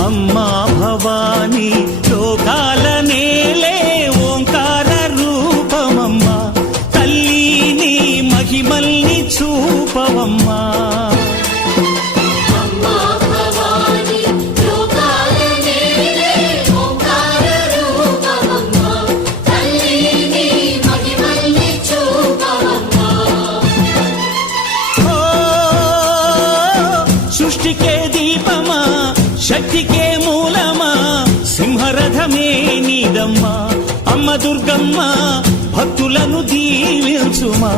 అమ్మా భవానీ లోకాల నేలే ఓంకార రూపమమ్మా తల్లి మహిమల్ని చూపవమ్మా సృష్టికే దీపమా శక్తికే మూలమా సింహరథమే నీదమ్మా అమ్మ దుర్గమ్మ భక్తులను దీవించుమా